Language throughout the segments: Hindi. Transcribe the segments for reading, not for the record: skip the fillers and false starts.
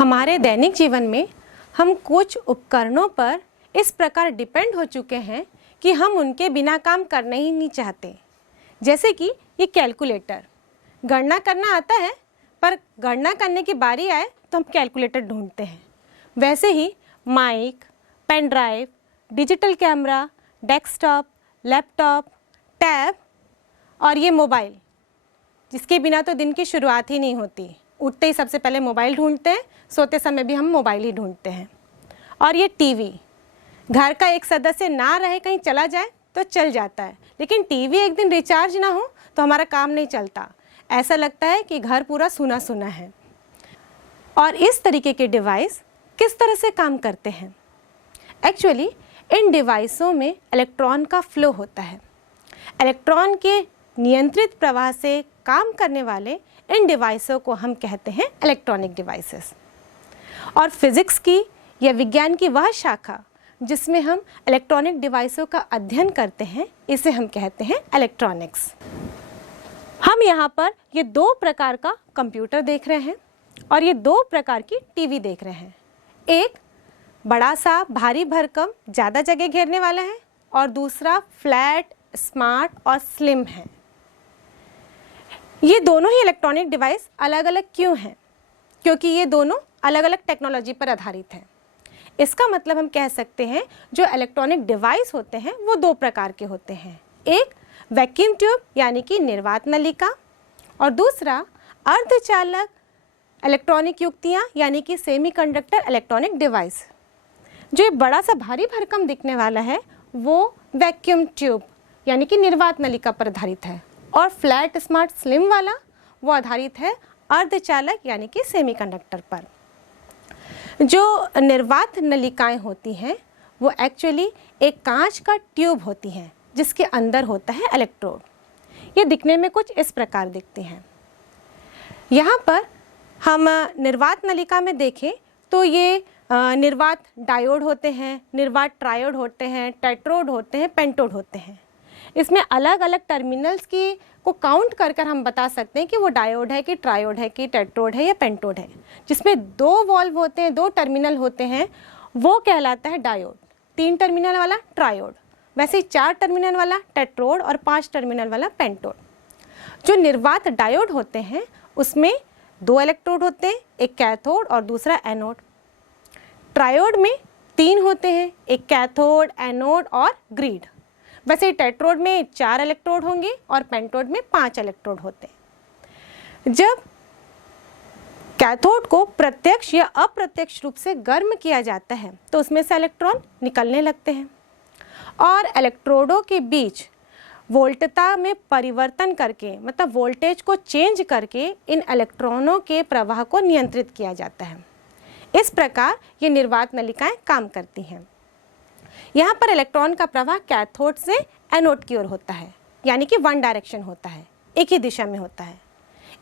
हमारे दैनिक जीवन में हम कुछ उपकरणों पर इस प्रकार डिपेंड हो चुके हैं कि हम उनके बिना काम करना ही नहीं चाहते। जैसे कि ये कैलकुलेटर, गणना करना आता है पर गणना करने की बारी आए तो हम कैलकुलेटर ढूंढते हैं। वैसे ही mic, pen drive, digital camera, desktop, laptop, tab और ये मोबाइल, जिसके बिना तो दिन की शुरुआत ही नहीं होती। उठते ही सबसे पहले मोबाइल ढूंढते हैं, सोते समय भी हम मोबाइल ही ढूंढते हैं। और ये टीवी, घर का एक सदस्य ना रहे, कहीं चला जाए तो चल जाता है, लेकिन टीवी एक दिन रिचार्ज ना हो तो हमारा काम नहीं चलता। ऐसा लगता है कि घर पूरा सूना सूना है। और इस तरीके के डिवाइस किस तरह से काम करते हैं? एक्चुअली इन डिवाइसों में इलेक्ट्रॉन का फ्लो होता है। इलेक्ट्रॉन के नियंत्रित प्रवाह से काम करने वाले इन डिवाइसों को हम कहते हैं इलेक्ट्रॉनिक डिवाइसेस। और फिजिक्स की या विज्ञान की वह शाखा जिसमें हम इलेक्ट्रॉनिक डिवाइसों का अध्ययन करते हैं, इसे हम कहते हैं इलेक्ट्रॉनिक्स। हम यहाँ पर ये दो प्रकार का कंप्यूटर देख रहे हैं और ये दो प्रकार की टीवी देख रहे हैं। एक बड़ा सा भारी भरकम ज़्यादा जगह घेरने वाला है और दूसरा फ्लैट, स्मार्ट और स्लिम है। ये दोनों ही इलेक्ट्रॉनिक डिवाइस अलग अलग क्यों हैं? क्योंकि ये दोनों अलग अलग टेक्नोलॉजी पर आधारित हैं। इसका मतलब हम कह सकते हैं जो इलेक्ट्रॉनिक डिवाइस होते हैं वो दो प्रकार के होते हैं। एक वैक्यूम ट्यूब यानी कि निर्वात नलिका और दूसरा अर्धचालक इलेक्ट्रॉनिक युक्तियाँ यानी कि सेमीकंडक्टर इलेक्ट्रॉनिक डिवाइस। जो ये बड़ा सा भारी भरकम दिखने वाला है वो वैक्यूम ट्यूब यानी कि निर्वात नलिका पर आधारित है और फ्लैट, स्मार्ट, स्लिम वाला वो आधारित है अर्धचालक यानी कि सेमीकंडक्टर पर। जो निर्वात नलिकाएं होती हैं वो एक्चुअली एक कांच का ट्यूब होती हैं जिसके अंदर होता है इलेक्ट्रोड। ये दिखने में कुछ इस प्रकार दिखती हैं। यहाँ पर हम निर्वात नलिका में देखें तो ये निर्वात डायोड होते हैं, निर्वात ट्रायोड होते हैं, टेट्रोड होते हैं, पेंटोड होते हैं। इसमें अलग अलग टर्मिनल्स की को काउंट कर कर हम बता सकते हैं कि वो डायोड है कि ट्रायोड है कि टेट्रोड है या पेंटोड है। जिसमें दो वॉल्व होते हैं, दो टर्मिनल होते हैं, वो कहलाता है डायोड। 3 टर्मिनल वाला ट्रायोड, वैसे ही 4 टर्मिनल वाला टेट्रोड और 5 टर्मिनल वाला पेंटोड। जो निर्वात डायोड होते हैं उसमें 2 इलेक्ट्रोड होते हैं, एक कैथोड और दूसरा एनोड। ट्रायोड में 3 होते हैं, एक कैथोड, एनोड और ग्रिड। वैसे टेट्रोड में 4 इलेक्ट्रोड होंगे और पेंटोड में 5 इलेक्ट्रोड होते हैं। जब कैथोड को प्रत्यक्ष या अप्रत्यक्ष रूप से गर्म किया जाता है तो उसमें से इलेक्ट्रॉन निकलने लगते हैं और इलेक्ट्रोडों के बीच वोल्टता में परिवर्तन करके, मतलब वोल्टेज को चेंज करके इन इलेक्ट्रॉनों के प्रवाह को नियंत्रित किया जाता है। इस प्रकार ये निर्वात नलिकाएं काम करती हैं। यहाँ पर इलेक्ट्रॉन का प्रवाह कैथोड से एनोड की ओर होता है, यानी कि वन डायरेक्शन होता है, एक ही दिशा में होता है,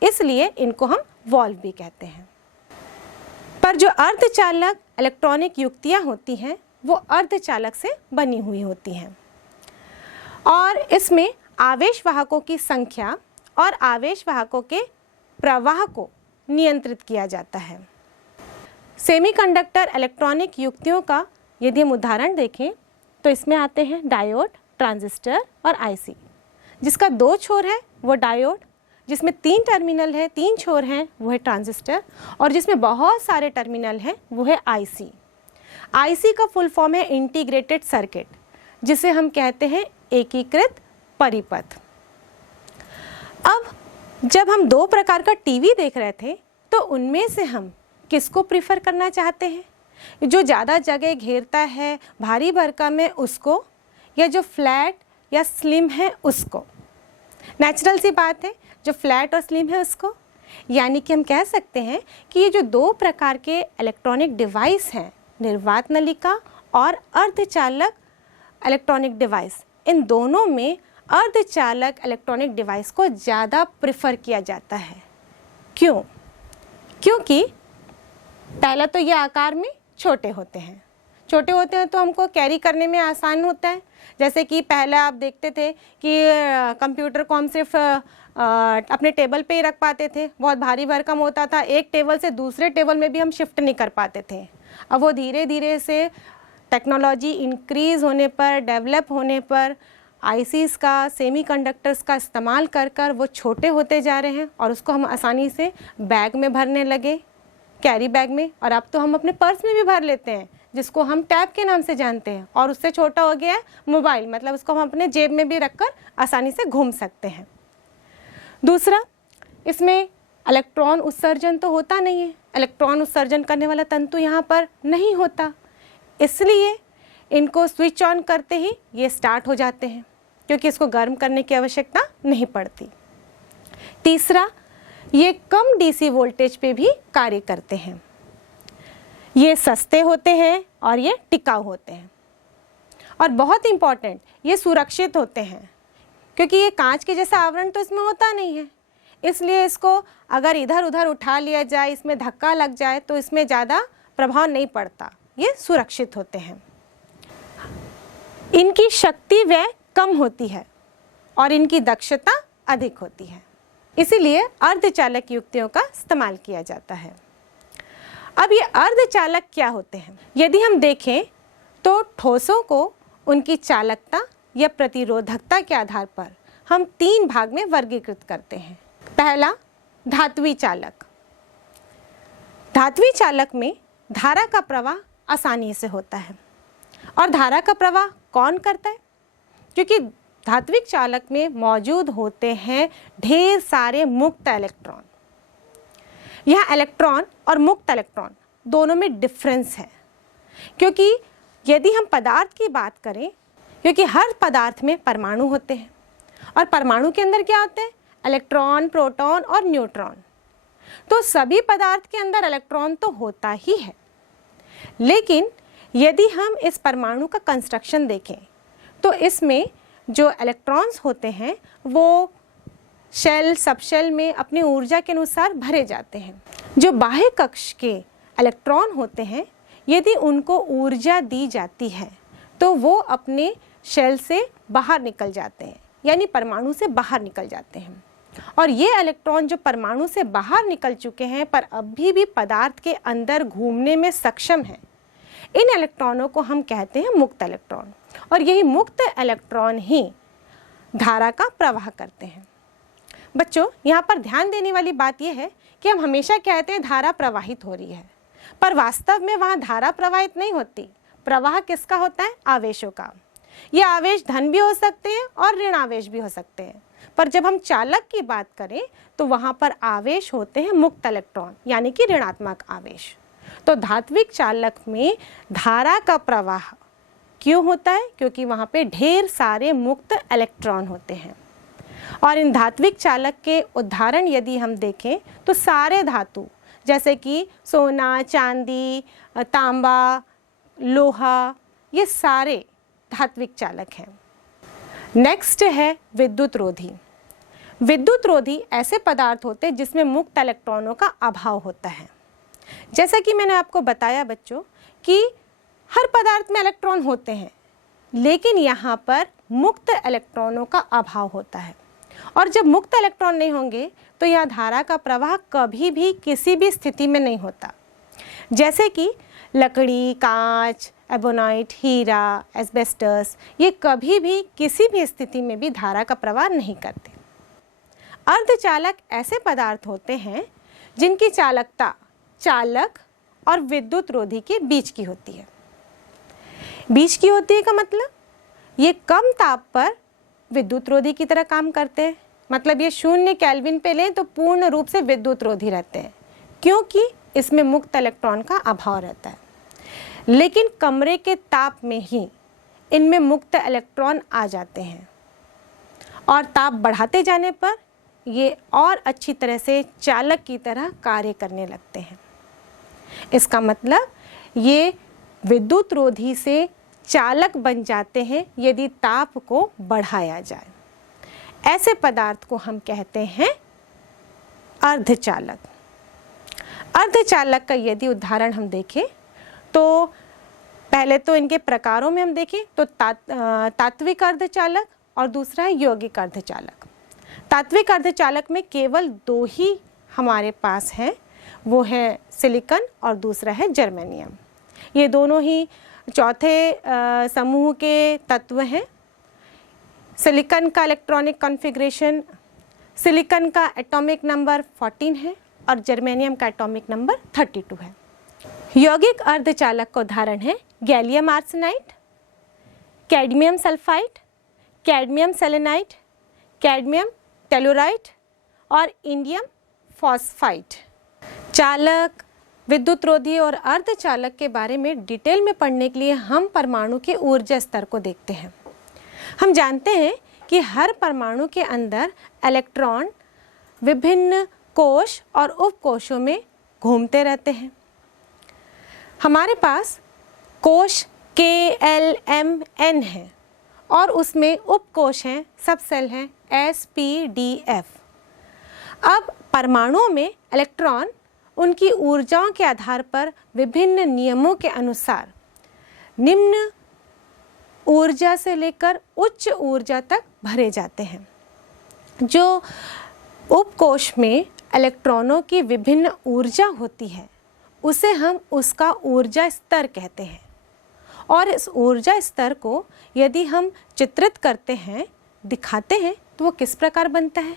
इसलिए इनको हम वॉल्व भी कहते हैं। पर जो अर्धचालक इलेक्ट्रॉनिक युक्तियाँ होती हैं वो अर्धचालक से बनी हुई होती हैं और इसमें आवेश वाहकों की संख्या और आवेश वाहकों के प्रवाह को नियंत्रित किया जाता है। सेमीकंडक्टर इलेक्ट्रॉनिक युक्तियों का यदि हम उदाहरण देखें तो इसमें आते हैं डायोड, ट्रांजिस्टर और आईसी। जिसका 2 छोर है वो डायोड, जिसमें 3 टर्मिनल है, 3 छोर हैं वो है ट्रांजिस्टर और जिसमें बहुत सारे टर्मिनल हैं वो है आईसी। आईसी का फुल फॉर्म है इंटीग्रेटेड सर्किट, जिसे हम कहते हैं एकीकृत परिपथ। अब जब हम 2 प्रकार का टीवी देख रहे थे तो उनमें से हम किसको प्रीफर करना चाहते हैं? जो ज़्यादा जगह घेरता है, भारी भरकम है उसको, या जो फ्लैट या स्लिम है उसको? नेचुरल सी बात है, जो फ्लैट और स्लिम है उसको। यानी कि हम कह सकते हैं कि ये जो 2 प्रकार के इलेक्ट्रॉनिक डिवाइस हैं, निर्वात नलिका और अर्धचालक इलेक्ट्रॉनिक डिवाइस, इन दोनों में अर्धचालक इलेक्ट्रॉनिक डिवाइस को ज़्यादा प्रेफर किया जाता है। क्यों? क्योंकि पहला तो ये आकार में छोटे होते हैं। छोटे होते हैं तो हमको कैरी करने में आसान होता है। जैसे कि पहले आप देखते थे कि कंप्यूटर को हम सिर्फ अपने टेबल पे ही रख पाते थे, बहुत भारी भरकम होता था, एक टेबल से दूसरे टेबल में भी हम शिफ्ट नहीं कर पाते थे। अब वो धीरे धीरे से टेक्नोलॉजी इंक्रीज़ होने पर, डेवलप होने पर आईसीज़ का, सेमीकंडक्टर्स का इस्तेमाल कर कर वो छोटे होते जा रहे हैं और उसको हम आसानी से बैग में भरने लगे, कैरी बैग में, और अब तो हम अपने पर्स में भी भर लेते हैं, जिसको हम टैब के नाम से जानते हैं। और उससे छोटा हो गया है मोबाइल, मतलब उसको हम अपने जेब में भी रखकर आसानी से घूम सकते हैं। दूसरा, इसमें इलेक्ट्रॉन उत्सर्जन तो होता नहीं है, इलेक्ट्रॉन उत्सर्जन करने वाला तंतु यहाँ पर नहीं होता, इसलिए इनको स्विच ऑन करते ही ये स्टार्ट हो जाते हैं, क्योंकि इसको गर्म करने की आवश्यकता नहीं पड़ती। तीसरा, ये कम डीसी वोल्टेज पे भी कार्य करते हैं, ये सस्ते होते हैं और ये टिकाऊ होते हैं, और बहुत इम्पॉर्टेंट, ये सुरक्षित होते हैं, क्योंकि ये कांच के जैसा आवरण तो इसमें होता नहीं है, इसलिए इसको अगर इधर उधर उठा लिया जाए, इसमें धक्का लग जाए तो इसमें ज़्यादा प्रभाव नहीं पड़ता, ये सुरक्षित होते हैं। इनकी शक्ति व्यय कम होती है और इनकी दक्षता अधिक होती है, इसीलिए अर्धचालक युक्तियों का इस्तेमाल किया जाता है। अब ये अर्धचालक क्या होते हैं? यदि हम देखें तो ठोसों को उनकी चालकता या प्रतिरोधकता के आधार पर हम 3 भाग में वर्गीकृत करते हैं। पहला, धात्विक चालक। धात्विक चालक में धारा का प्रवाह आसानी से होता है, और धारा का प्रवाह कौन करता है? क्योंकि धात्विक चालक में मौजूद होते हैं ढेर सारे मुक्त इलेक्ट्रॉन। यहाँ इलेक्ट्रॉन और मुक्त इलेक्ट्रॉन दोनों में डिफरेंस है, क्योंकि यदि हम पदार्थ की बात करें, क्योंकि हर पदार्थ में परमाणु होते हैं, और परमाणु के अंदर क्या होते हैं? इलेक्ट्रॉन, प्रोटॉन और न्यूट्रॉन। तो सभी पदार्थ के अंदर इलेक्ट्रॉन तो होता ही है, लेकिन यदि हम इस परमाणु का कंस्ट्रक्शन देखें तो इसमें जो इलेक्ट्रॉन्स होते हैं वो शेल, सबशेल में अपनी ऊर्जा के अनुसार भरे जाते हैं। जो बाह्य कक्ष के इलेक्ट्रॉन होते हैं, यदि उनको ऊर्जा दी जाती है तो वो अपने शेल से बाहर निकल जाते हैं, यानी परमाणु से बाहर निकल जाते हैं। और ये इलेक्ट्रॉन जो परमाणु से बाहर निकल चुके हैं पर अभी भी पदार्थ के अंदर घूमने में सक्षम हैं, इन इलेक्ट्रॉनों को हम कहते हैं मुक्त इलेक्ट्रॉन, और यही मुक्त इलेक्ट्रॉन ही धारा का प्रवाह करते हैं। बच्चों, यहाँ पर ध्यान देने वाली बात यह है कि हम हमेशा कहते हैं धारा प्रवाहित हो रही है, पर वास्तव में वहाँ धारा प्रवाहित नहीं होती। प्रवाह किसका होता है? आवेशों का। ये आवेश धन भी हो सकते हैं और ऋण आवेश भी हो सकते हैं, पर जब हम चालक की बात करें तो वहाँ पर आवेश होते हैं मुक्त इलेक्ट्रॉन, यानी कि ऋणात्मक आवेश। तो धात्विक चालक में धारा का प्रवाह क्यों होता है? क्योंकि वहाँ पे ढेर सारे मुक्त इलेक्ट्रॉन होते हैं। और इन धात्विक चालक के उदाहरण यदि हम देखें तो सारे धातु, जैसे कि सोना, चांदी, तांबा, लोहा, ये सारे धात्विक चालक हैं। नेक्स्ट है विद्युत रोधी। विद्युत रोधी ऐसे पदार्थ होते हैं जिसमें मुक्त इलेक्ट्रॉनों का अभाव होता है। जैसा कि मैंने आपको बताया बच्चों कि हर पदार्थ में इलेक्ट्रॉन होते हैं, लेकिन यहाँ पर मुक्त इलेक्ट्रॉनों का अभाव होता है, और जब मुक्त इलेक्ट्रॉन नहीं होंगे तो यह धारा का प्रवाह कभी भी किसी भी स्थिति में नहीं होता। जैसे कि लकड़ी, कांच, एबोनाइट, हीरा, एस्बेस्टस, ये कभी भी किसी भी स्थिति में भी धारा का प्रवाह नहीं करते। अर्धचालक ऐसे पदार्थ होते हैं जिनकी चालकता चालक और विद्युत रोधी के बीच की होती है। बीच की होती है का मतलब ये कम ताप पर विद्युत रोधी की तरह काम करते हैं, मतलब ये 0 केल्विन पे लें तो पूर्ण रूप से विद्युत रोधी रहते हैं, क्योंकि इसमें मुक्त इलेक्ट्रॉन का अभाव रहता है। लेकिन कमरे के ताप में ही इनमें मुक्त इलेक्ट्रॉन आ जाते हैं, और ताप बढ़ाते जाने पर ये और अच्छी तरह से चालक की तरह कार्य करने लगते हैं। इसका मतलब ये विद्युत रोधी से चालक बन जाते हैं यदि ताप को बढ़ाया जाए। ऐसे पदार्थ को हम कहते हैं अर्धचालक। अर्धचालक का यदि उदाहरण हम देखें तो पहले तो इनके प्रकारों में हम देखें तो तात्विक अर्धचालक और दूसरा है यौगिक अर्धचालक। तात्विक अर्धचालक में केवल दो ही हमारे पास हैं, वो है सिलिकॉन और दूसरा है जर्मेनियम। ये दोनों ही चौथे समूह के तत्व हैं। सिलिकॉन का इलेक्ट्रॉनिक कॉन्फ़िगरेशन, सिलिकॉन का एटॉमिक नंबर 14 है और जर्मेनियम का एटॉमिक नंबर 32 है। यौगिक अर्धचालक का उदाहरण है gallium arsenide, cadmium sulphide, cadmium selenide, cadmium telluride और इंडियम फॉस्फाइड। चालक, विद्युत रोधी और अर्धचालक के बारे में डिटेल में पढ़ने के लिए हम परमाणु के ऊर्जा स्तर को देखते हैं। हम जानते हैं कि हर परमाणु के अंदर इलेक्ट्रॉन विभिन्न कोश और उपकोशों में घूमते रहते हैं। हमारे पास कोश KLMN है और उसमें उपकोश हैं, सब सेल हैं SPDF। अब परमाणुओं में इलेक्ट्रॉन उनकी ऊर्जाओं के आधार पर विभिन्न नियमों के अनुसार निम्न ऊर्जा से लेकर उच्च ऊर्जा तक भरे जाते हैं। जो उपकोश में इलेक्ट्रॉनों की विभिन्न ऊर्जा होती है उसे हम उसका ऊर्जा स्तर कहते हैं। और इस ऊर्जा स्तर को यदि हम चित्रित करते हैं, दिखाते हैं, तो वो किस प्रकार बनता है?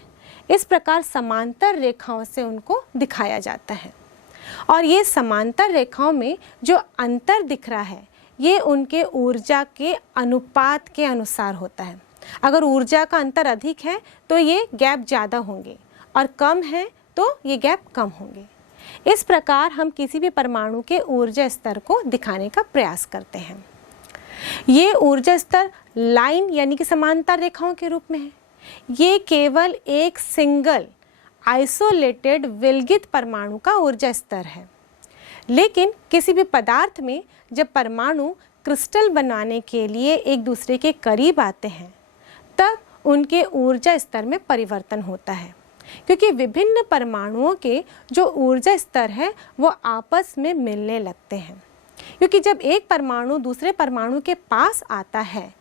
इस प्रकार समांतर रेखाओं से उनको दिखाया जाता है। और ये समांतर रेखाओं में जो अंतर दिख रहा है ये उनके ऊर्जा के अनुपात के अनुसार होता है। अगर ऊर्जा का अंतर अधिक है तो ये गैप ज़्यादा होंगे और कम है तो ये गैप कम होंगे। इस प्रकार हम किसी भी परमाणु के ऊर्जा स्तर को दिखाने का प्रयास करते हैं। ये ऊर्जा स्तर लाइन यानी कि समांतर रेखाओं के रूप में है। ये केवल एक सिंगल आइसोलेटेड विलगित परमाणु का ऊर्जा स्तर है। लेकिन किसी भी पदार्थ में जब परमाणु क्रिस्टल बनाने के लिए एक दूसरे के करीब आते हैं तब उनके ऊर्जा स्तर में परिवर्तन होता है, क्योंकि विभिन्न परमाणुओं के जो ऊर्जा स्तर है वो आपस में मिलने लगते हैं। क्योंकि जब एक परमाणु दूसरे परमाणु के पास आता है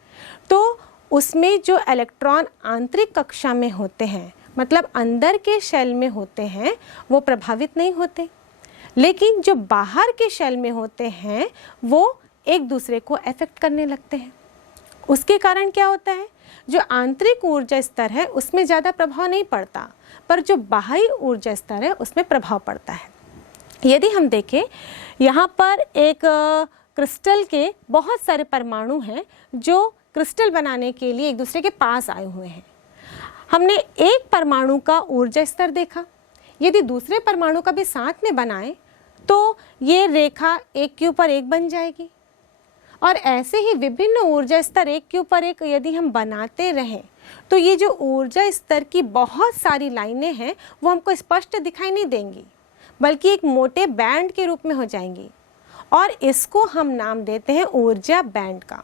तो उसमें जो इलेक्ट्रॉन आंतरिक कक्षा में होते हैं, मतलब अंदर के शेल में होते हैं, वो प्रभावित नहीं होते। लेकिन जो बाहर के शेल में होते हैं वो एक दूसरे को अफेक्ट करने लगते हैं। उसके कारण क्या होता है? जो आंतरिक ऊर्जा स्तर है उसमें ज़्यादा प्रभाव नहीं पड़ता, पर जो बाहरी ऊर्जा स्तर है उसमें प्रभाव पड़ता है। यदि हम देखें, यहाँ पर एक क्रिस्टल के बहुत सारे परमाणु हैं जो क्रिस्टल बनाने के लिए एक दूसरे के पास आए हुए हैं। हमने एक परमाणु का ऊर्जा स्तर देखा, यदि दूसरे परमाणु का भी साथ में बनाएं तो ये रेखा एक के ऊपर एक बन जाएगी। और ऐसे ही विभिन्न ऊर्जा स्तर एक के ऊपर एक यदि हम बनाते रहें तो ये जो ऊर्जा स्तर की बहुत सारी लाइनें हैं वो हमको स्पष्ट दिखाई नहीं देंगी, बल्कि एक मोटे बैंड के रूप में हो जाएंगी। और इसको हम नाम देते हैं ऊर्जा बैंड का।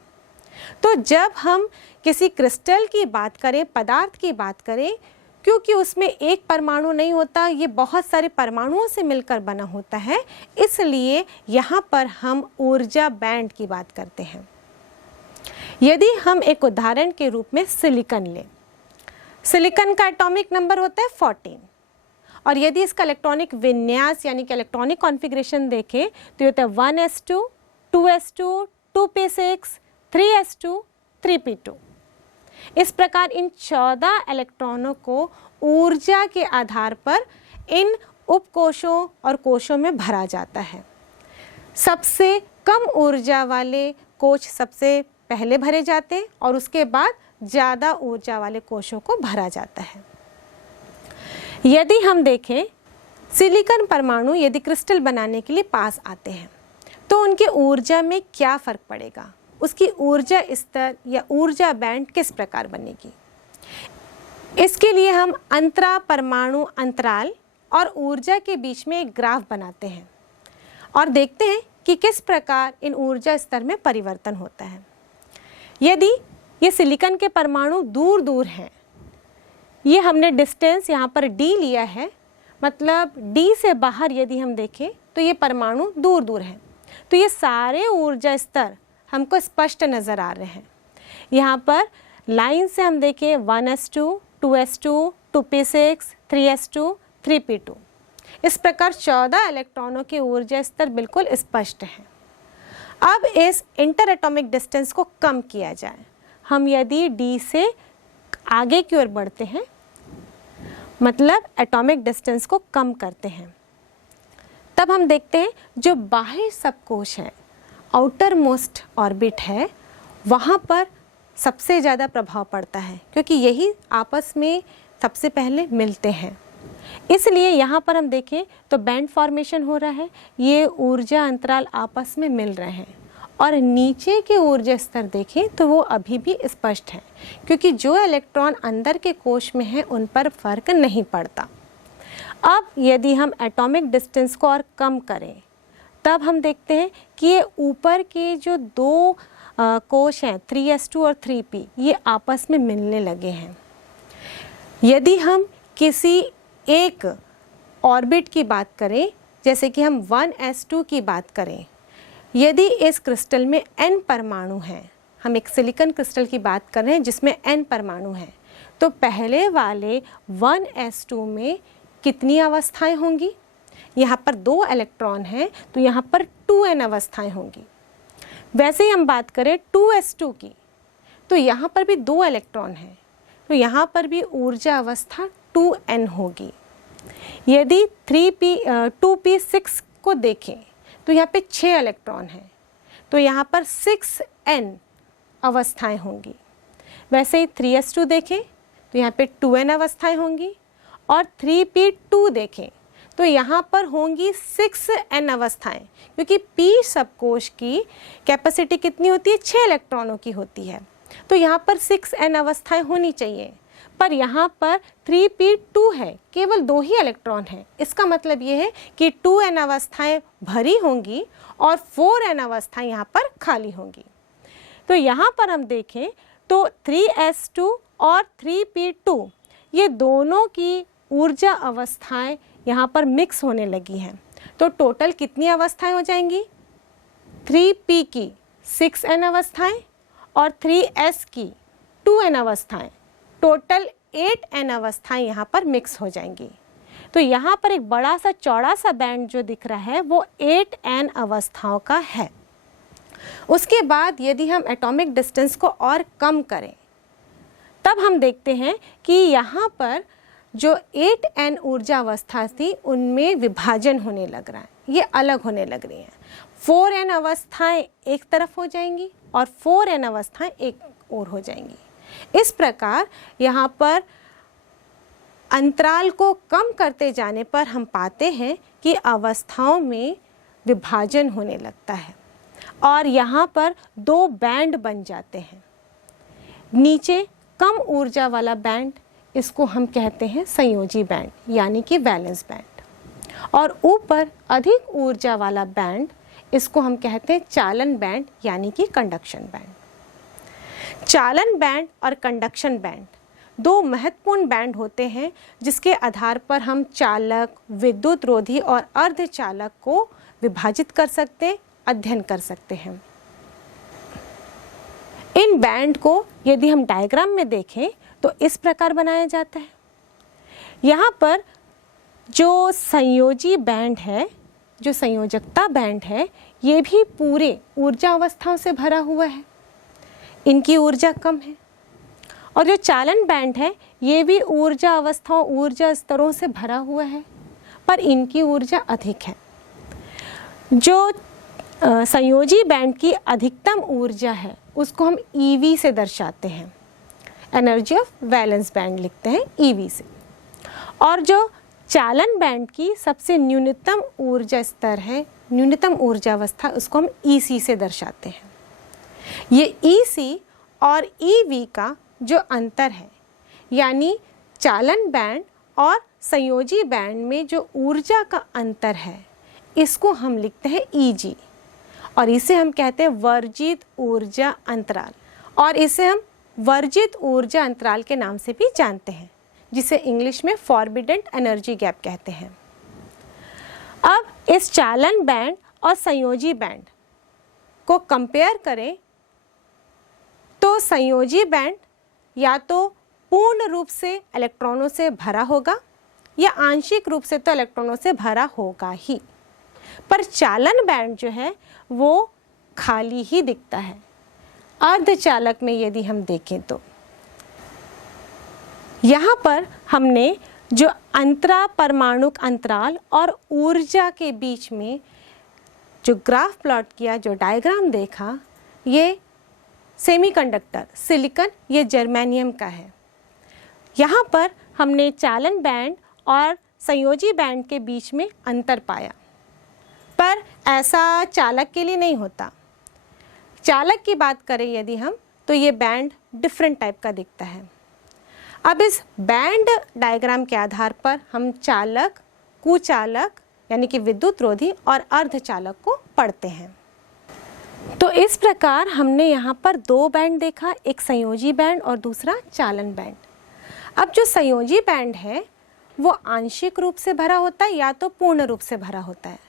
तो जब हम किसी क्रिस्टल की बात करें, पदार्थ की बात करें, क्योंकि उसमें एक परमाणु नहीं होता, ये बहुत सारे परमाणुओं से मिलकर बना होता है, इसलिए यहाँ पर हम ऊर्जा बैंड की बात करते हैं। यदि हम एक उदाहरण के रूप में सिलिकॉन लें, सिलिकॉन का एटॉमिक नंबर होता है 14 और यदि इसका इलेक्ट्रॉनिक विन्यास यानी कि इलेक्ट्रॉनिक कॉन्फ़िगरेशन देखें तो ये होता है 1s2, 2s2, 2p6, 3s2, 3p2। इस प्रकार इन 14 इलेक्ट्रॉनों को ऊर्जा के आधार पर इन उपकोशों और कोशों में भरा जाता है। सबसे कम ऊर्जा वाले कोश सबसे पहले भरे जाते हैं और उसके बाद ज़्यादा ऊर्जा वाले कोशों को भरा जाता है। यदि हम देखें, सिलिकॉन परमाणु यदि क्रिस्टल बनाने के लिए पास आते हैं तो उनके ऊर्जा में क्या फ़र्क पड़ेगा, उसकी ऊर्जा स्तर या ऊर्जा बैंड किस प्रकार बनेगी। इसके लिए हम अंतरा परमाणु अंतराल और ऊर्जा के बीच में एक ग्राफ बनाते हैं और देखते हैं कि किस प्रकार इन ऊर्जा स्तर में परिवर्तन होता है। यदि ये सिलिकॉन के परमाणु दूर दूर हैं, ये हमने डिस्टेंस यहाँ पर d लिया है, मतलब d से बाहर यदि हम देखें तो ये परमाणु दूर दूर हैं, तो ये सारे ऊर्जा स्तर हमको स्पष्ट नज़र आ रहे हैं। यहाँ पर लाइन से हम देखें 1s2, 2s2, 2p6, 3s2, 3p2, इस प्रकार 14 इलेक्ट्रॉनों के ऊर्जा स्तर बिल्कुल स्पष्ट हैं। अब इस इंटर एटॉमिक डिस्टेंस को कम किया जाए। हम यदि d से आगे की ओर बढ़ते हैं, मतलब एटॉमिक डिस्टेंस को कम करते हैं, तब हम देखते हैं जो बाह्य सबकोश है, आउटर मोस्ट ऑर्बिट है, वहाँ पर सबसे ज़्यादा प्रभाव पड़ता है, क्योंकि यही आपस में सबसे पहले मिलते हैं। इसलिए यहाँ पर हम देखें तो बैंड फॉर्मेशन हो रहा है, ये ऊर्जा अंतराल आपस में मिल रहे हैं। और नीचे के ऊर्जा स्तर देखें तो वो अभी भी स्पष्ट है, क्योंकि जो इलेक्ट्रॉन अंदर के कोश में है उन पर फर्क नहीं पड़ता। अब यदि हम एटॉमिक डिस्टेंस को और कम करें, तब हम देखते हैं कि ये ऊपर के जो दो कोश हैं 3s2 और 3p, ये आपस में मिलने लगे हैं। यदि हम किसी एक ऑर्बिट की बात करें, जैसे कि हम 1s2 की बात करें, यदि इस क्रिस्टल में n परमाणु हैं, हम एक सिलिकॉन क्रिस्टल की बात कर रहे हैं जिसमें n परमाणु हैं, तो पहले वाले 1s2 में कितनी अवस्थाएं होंगी? यहाँ पर 2 इलेक्ट्रॉन हैं तो यहाँ पर 2n अवस्थाएं होंगी। वैसे ही हम बात करें 2s2 की, तो यहाँ पर भी 2 इलेक्ट्रॉन हैं, तो यहाँ पर भी ऊर्जा अवस्था 2n होगी। यदि 2p6 को देखें तो यहाँ पे 6 इलेक्ट्रॉन हैं, तो यहाँ पर 6n अवस्थाएं होंगी। वैसे ही 3s2 देखें तो यहाँ पे 2n अवस्थाएं होंगी, और 3p2 देखें तो यहाँ पर होंगी 6n अवस्थाएं, क्योंकि p सबकोश की कैपेसिटी कितनी होती है? 6 इलेक्ट्रॉनों की होती है, तो यहाँ पर 6n अवस्थाएं होनी चाहिए। पर यहाँ पर 3p2 है, केवल 2 ही इलेक्ट्रॉन हैं। इसका मतलब ये है कि 2n अवस्थाएं भरी होंगी और 4n अवस्थाएं यहाँ पर खाली होंगी। तो यहाँ पर हम देखें तो 3s2 और 3p2 ये दोनों की ऊर्जा अवस्थाएं यहाँ पर मिक्स होने लगी हैं। तो टोटल कितनी अवस्थाएं हो जाएंगी? 3p की 6n अवस्थाएं और 3s की 2n अवस्थाएं, टोटल 8n अवस्थाएं यहाँ पर मिक्स हो जाएंगी। तो यहाँ पर एक बड़ा सा चौड़ा सा बैंड जो दिख रहा है वो 8n अवस्थाओं का है। उसके बाद यदि हम एटॉमिक डिस्टेंस को और कम करें, तब हम देखते हैं कि यहाँ पर जो 8n ऊर्जा अवस्था थी उनमें विभाजन होने लग रहा है, ये अलग होने लग रही हैं। 4n अवस्थाएं एक तरफ हो जाएंगी और 4n अवस्थाएं एक और हो जाएंगी। इस प्रकार यहाँ पर अंतराल को कम करते जाने पर हम पाते हैं कि अवस्थाओं में विभाजन होने लगता है और यहाँ पर 2 बैंड बन जाते हैं। नीचे कम ऊर्जा वाला बैंड, इसको हम कहते हैं संयोजी बैंड यानी कि वैलेंस बैंड, और ऊपर अधिक ऊर्जा वाला बैंड, इसको हम कहते हैं चालन बैंड यानी कि कंडक्शन बैंड। चालन बैंड और कंडक्शन बैंड 2 महत्वपूर्ण बैंड होते हैं जिसके आधार पर हम चालक, विद्युत रोधी और अर्धचालक को विभाजित कर सकते, अध्ययन कर सकते हैं। इन बैंड को यदि हम डायग्राम में देखें तो इस प्रकार बनाया जाता है। यहाँ पर जो संयोजी बैंड है, जो संयोजकता बैंड है, ये भी पूरे ऊर्जा अवस्थाओं से भरा हुआ है, इनकी ऊर्जा कम है। और जो चालन बैंड है ये भी ऊर्जा अवस्थाओं, ऊर्जा स्तरों से भरा हुआ है, पर इनकी ऊर्जा अधिक है। जो संयोजी बैंड की अधिकतम ऊर्जा है उसको हम EV से दर्शाते हैं, एनर्जी ऑफ वैलेंस बैंड लिखते हैं EV से। और जो चालन बैंड की सबसे न्यूनतम ऊर्जा स्तर है, न्यूनतम ऊर्जा अवस्था, उसको हम EC से दर्शाते हैं। ये EC और EV का जो अंतर है, यानी चालन बैंड और संयोजी बैंड में जो ऊर्जा का अंतर है, इसको हम लिखते हैं EG, और इसे हम कहते हैं वर्जित ऊर्जा अंतराल, और इसे हम वर्जित ऊर्जा अंतराल के नाम से भी जानते हैं, जिसे इंग्लिश में फॉरबिडेन एनर्जी गैप कहते हैं। अब इस चालन बैंड और संयोजी बैंड को कंपेयर करें तो संयोजी बैंड या तो पूर्ण रूप से इलेक्ट्रॉनों से भरा होगा या आंशिक रूप से तो इलेक्ट्रॉनों से भरा होगा ही, पर चालन बैंड जो है वो खाली ही दिखता है। अर्धचालक में यदि हम देखें तो यहाँ पर हमने जो अंतरा परमाणुक अंतराल और ऊर्जा के बीच में जो ग्राफ प्लॉट किया, जो डायग्राम देखा, ये सेमीकंडक्टर सिलिकॉन, ये जर्मेनियम का है। यहाँ पर हमने चालन बैंड और संयोजी बैंड के बीच में अंतर पाया, पर ऐसा चालक के लिए नहीं होता। चालक की बात करें यदि हम, तो ये बैंड डिफरेंट टाइप का दिखता है। अब इस बैंड डायग्राम के आधार पर हम चालक, कुचालक यानी कि विद्युत रोधी और अर्धचालक को पढ़ते हैं। तो इस प्रकार हमने यहाँ पर दो बैंड देखा, एक संयोजी बैंड और दूसरा चालन बैंड। अब जो संयोजी बैंड है वो आंशिक रूप से भरा होता है या तो पूर्ण रूप से भरा होता है,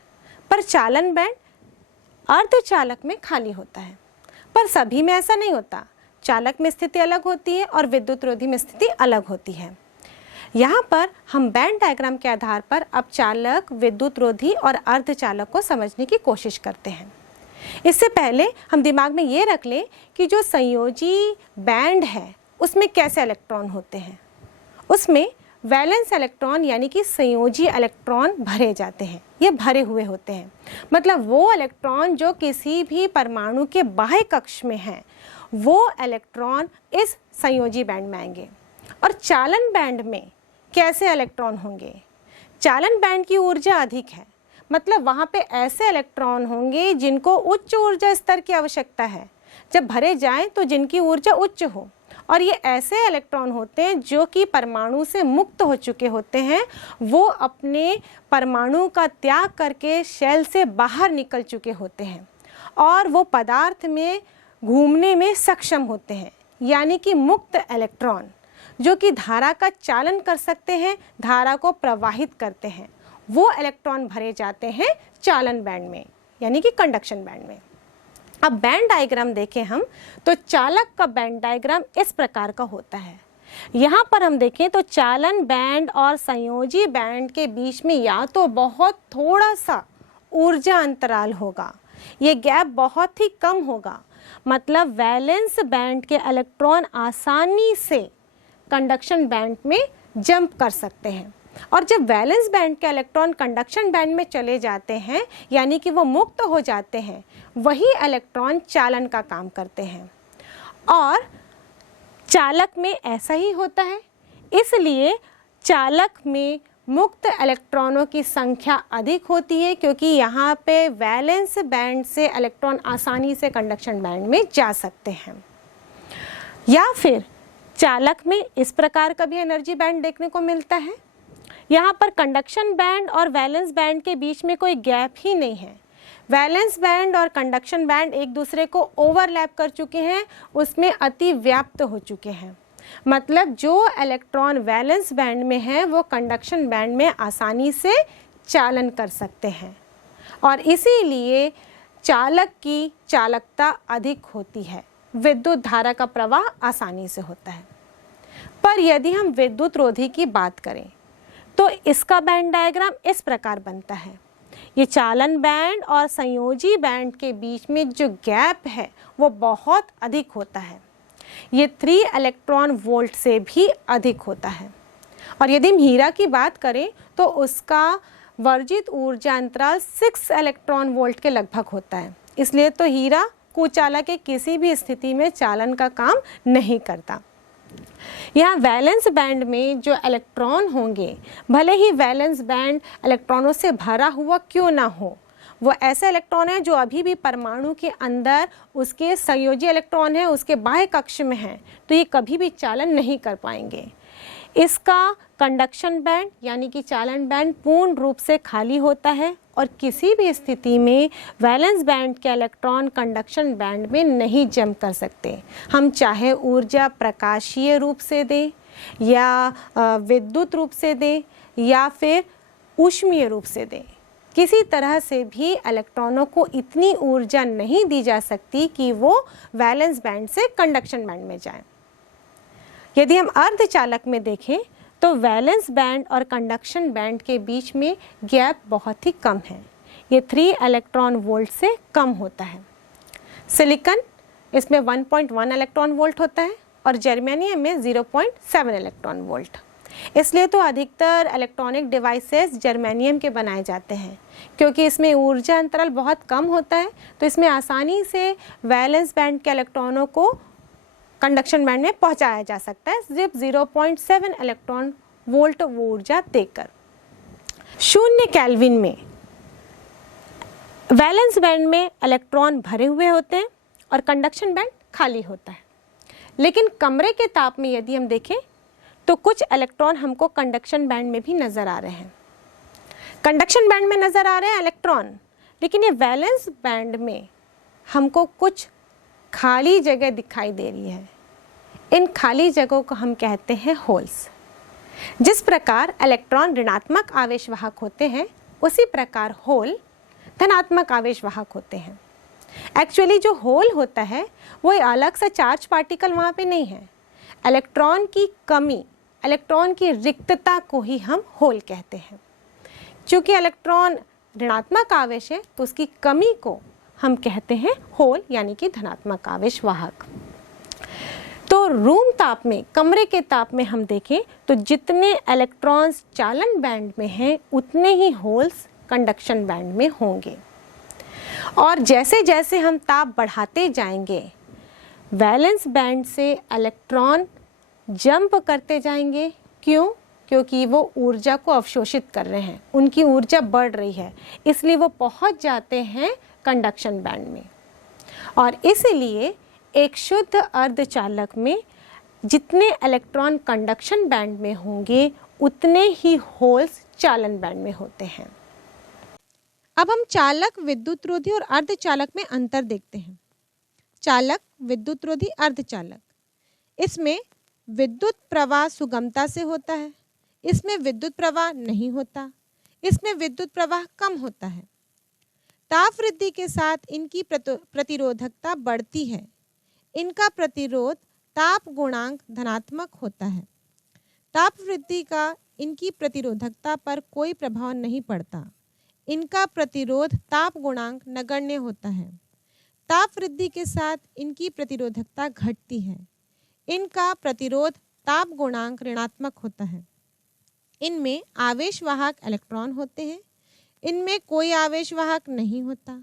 पर चालन बैंड अर्धचालक में खाली होता है। पर सभी में ऐसा नहीं होता, चालक में स्थिति अलग होती है और विद्युत रोधी में स्थिति अलग होती है। यहाँ पर हम बैंड डायग्राम के आधार पर अब चालक, विद्युत रोधी और अर्धचालक को समझने की कोशिश करते हैं। इससे पहले हम दिमाग में ये रख लें कि जो संयोजी बैंड है उसमें कैसे इलेक्ट्रॉन होते हैं। उसमें वैलेंस इलेक्ट्रॉन यानी कि संयोजी इलेक्ट्रॉन भरे जाते हैं, ये भरे हुए होते हैं। मतलब वो इलेक्ट्रॉन जो किसी भी परमाणु के बाह्य कक्ष में हैं, वो इलेक्ट्रॉन इस संयोजी बैंड में आएंगे। और चालन बैंड में कैसे इलेक्ट्रॉन होंगे? चालन बैंड की ऊर्जा अधिक है, मतलब वहाँ पे ऐसे इलेक्ट्रॉन होंगे जिनको उच्च ऊर्जा स्तर की आवश्यकता है, जब भरे जाएं तो जिनकी ऊर्जा उच्च हो। और ये ऐसे इलेक्ट्रॉन होते हैं जो कि परमाणु से मुक्त हो चुके होते हैं, वो अपने परमाणु का त्याग करके शेल से बाहर निकल चुके होते हैं और वो पदार्थ में घूमने में सक्षम होते हैं, यानी कि मुक्त इलेक्ट्रॉन जो कि धारा का चालन कर सकते हैं, धारा को प्रवाहित करते हैं, वो इलेक्ट्रॉन भरे जाते हैं चालन बैंड में यानी कि कंडक्शन बैंड में। अब बैंड डायग्राम देखें हम तो चालक का बैंड डायग्राम इस प्रकार का होता है। यहाँ पर हम देखें तो चालन बैंड और संयोजी बैंड के बीच में या तो बहुत थोड़ा सा ऊर्जा अंतराल होगा, ये गैप बहुत ही कम होगा, मतलब वैलेंस बैंड के इलेक्ट्रॉन आसानी से कंडक्शन बैंड में जंप कर सकते हैं। और जब वैलेंस बैंड के इलेक्ट्रॉन कंडक्शन बैंड में चले जाते हैं यानी कि वो मुक्त हो जाते हैं, वही इलेक्ट्रॉन चालन का काम करते हैं। और चालक में ऐसा ही होता है, इसलिए चालक में मुक्त इलेक्ट्रॉनों की संख्या अधिक होती है क्योंकि यहाँ पे वैलेंस बैंड से इलेक्ट्रॉन आसानी से कंडक्शन बैंड में जा सकते हैं। या फिर चालक में इस प्रकार का भी एनर्जी बैंड देखने को मिलता है। यहाँ पर कंडक्शन बैंड और वैलेंस बैंड के बीच में कोई गैप ही नहीं है। वैलेंस बैंड और कंडक्शन बैंड एक दूसरे को ओवरलैप कर चुके हैं, उसमें अति व्याप्त हो चुके हैं। मतलब जो इलेक्ट्रॉन वैलेंस बैंड में है वो कंडक्शन बैंड में आसानी से चालन कर सकते हैं और इसीलिए चालक की चालकता अधिक होती है, विद्युत धारा का प्रवाह आसानी से होता है। पर यदि हम विद्युत रोधी की बात करें तो इसका बैंड डायग्राम इस प्रकार बनता है। ये चालन बैंड और संयोजी बैंड के बीच में जो गैप है वो बहुत अधिक होता है, ये 3 इलेक्ट्रॉन वोल्ट से भी अधिक होता है। और यदि हम हीरा की बात करें तो उसका वर्जित ऊर्जा अंतराल 6 इलेक्ट्रॉन वोल्ट के लगभग होता है, इसलिए तो हीरा कुचालक के किसी भी स्थिति में चालन का काम नहीं करता। यहाँ वैलेंस बैंड में जो इलेक्ट्रॉन होंगे, भले ही वैलेंस बैंड इलेक्ट्रॉनों से भरा हुआ क्यों ना हो, वो ऐसे इलेक्ट्रॉन है जो अभी भी परमाणु के अंदर उसके संयोजी इलेक्ट्रॉन है, उसके बाह्य कक्ष में हैं, तो ये कभी भी चालन नहीं कर पाएंगे। इसका कंडक्शन बैंड यानी कि चालन बैंड पूर्ण रूप से खाली होता है और किसी भी स्थिति में वैलेंस बैंड के इलेक्ट्रॉन कंडक्शन बैंड में नहीं जंप कर सकते। हम चाहे ऊर्जा प्रकाशीय रूप से दें या विद्युत रूप से दें या फिर ऊष्मीय रूप से दें, किसी तरह से भी इलेक्ट्रॉनों को इतनी ऊर्जा नहीं दी जा सकती कि वो वैलेंस बैंड से कंडक्शन बैंड में जाएं। यदि हम अर्धचालक में देखें तो वैलेंस बैंड और कंडक्शन बैंड के बीच में गैप बहुत ही कम है, ये 3 इलेक्ट्रॉन वोल्ट से कम होता है। सिलिकॉन इसमें 1.1 इलेक्ट्रॉन वोल्ट होता है और जर्मेनियम में 0.7 इलेक्ट्रॉन वोल्ट। इसलिए तो अधिकतर इलेक्ट्रॉनिक डिवाइसेस जर्मेनियम के बनाए जाते हैं, क्योंकि इसमें ऊर्जा अंतराल बहुत कम होता है, तो इसमें आसानी से वैलेंस बैंड के इलेक्ट्रॉनों को कंडक्शन बैंड में पहुंचाया जा सकता है सिर्फ 0.7 इलेक्ट्रॉन वोल्ट ऊर्जा देकर। 0 केल्विन में वैलेंस बैंड में इलेक्ट्रॉन भरे हुए होते हैं और कंडक्शन बैंड खाली होता है। लेकिन कमरे के ताप में यदि हम देखें तो कुछ इलेक्ट्रॉन हमको कंडक्शन बैंड में भी नज़र आ रहे हैं। कंडक्शन बैंड में नज़र आ रहे हैं इलेक्ट्रॉन, लेकिन ये वैलेंस बैंड में हमको कुछ खाली जगह दिखाई दे रही है। इन खाली जगहों को हम कहते हैं होल्स। जिस प्रकार इलेक्ट्रॉन ऋणात्मक आवेश वाहक होते हैं, उसी प्रकार होल धनात्मक आवेश वाहक होते हैं। एक्चुअली जो होल होता है वो अलग सा चार्ज पार्टिकल वहाँ पे नहीं है। इलेक्ट्रॉन की कमी, इलेक्ट्रॉन की रिक्तता को ही हम होल कहते हैं। चूँकि इलेक्ट्रॉन ऋणात्मक आवेश है तो उसकी कमी को हम कहते हैं होल, यानी कि धनात्मक आवेश वाहक। तो रूम ताप में, कमरे के ताप में हम देखें तो जितने इलेक्ट्रॉन्स चालन बैंड में हैं उतने ही होल्स कंडक्शन बैंड में होंगे। और जैसे जैसे हम ताप बढ़ाते जाएंगे, वैलेंस बैंड से इलेक्ट्रॉन जंप करते जाएंगे। क्यों? क्योंकि वो ऊर्जा को अवशोषित कर रहे हैं, उनकी ऊर्जा बढ़ रही है, इसलिए वो पहुंच जाते हैं कंडक्शन बैंड में। और इसीलिए एक शुद्ध अर्धचालक में जितने इलेक्ट्रॉन कंडक्शन बैंड में होंगे उतने ही होल्स चालन बैंड में होते हैं। अब हम चालक, विद्युतरोधी और अर्धचालक में अंतर देखते हैं। चालक, विद्युतरोधी, अर्धचालक। इसमें विद्युत प्रवाह सुगमता से होता है, इसमें विद्युत प्रवाह नहीं होता, इसमें विद्युत प्रवाह कम होता है। ताप वृद्धि के साथ इनकी प्रतिरोधकता बढ़ती है। इनका प्रतिरोध ताप गुणांक धनात्मक होता है। ताप वृद्धि का इनकी प्रतिरोधकता पर कोई प्रभाव नहीं पड़ता। इनका प्रतिरोध ताप गुणांक नगण्य होता है। ताप वृद्धि के साथ इनकी प्रतिरोधकता घटती है। इनका प्रतिरोध ताप गुणांक ऋणात्मक होता है। इनमें आवेश वाहक इलेक्ट्रॉन होते हैं, इनमें कोई आवेश वाहक नहीं होता।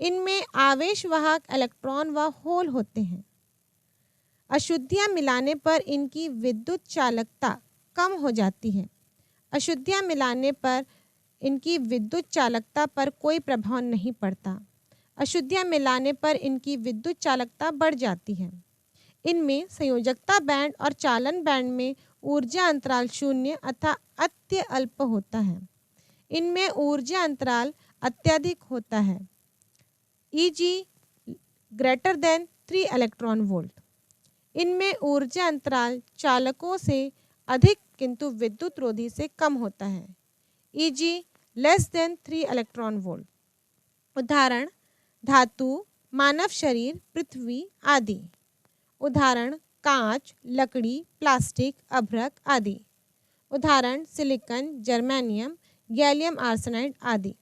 इनमें आवेश वाहक इलेक्ट्रॉन व होल होते हैं। अशुद्धियाँ मिलाने पर इनकी विद्युत चालकता कम हो जाती है। अशुद्धियाँ मिलाने पर इनकी विद्युत चालकता पर कोई प्रभाव नहीं पड़ता। अशुद्धियाँ मिलाने पर इनकी विद्युत चालकता बढ़ जाती है। इनमें संयोजकता बैंड और चालन बैंड में ऊर्जा अंतराल 0 अथवा अत्य अल्प होता है। इनमें ऊर्जा अंतराल अत्यधिक होता है, e.g. Greater than 3 electron volt. इनमें ऊर्जा अंतराल चालकों से अधिक किंतु विद्युतरोधी से कम होता है, e.g. Less than 3 electron volt. उदाहरण धातु, मानव शरीर, पृथ्वी आदि। उदाहरण कांच, लकड़ी, प्लास्टिक, अभ्रक आदि। उदाहरण सिलिकॉन, जर्मेनियम, गैलियम आर्सेनाइड आदि।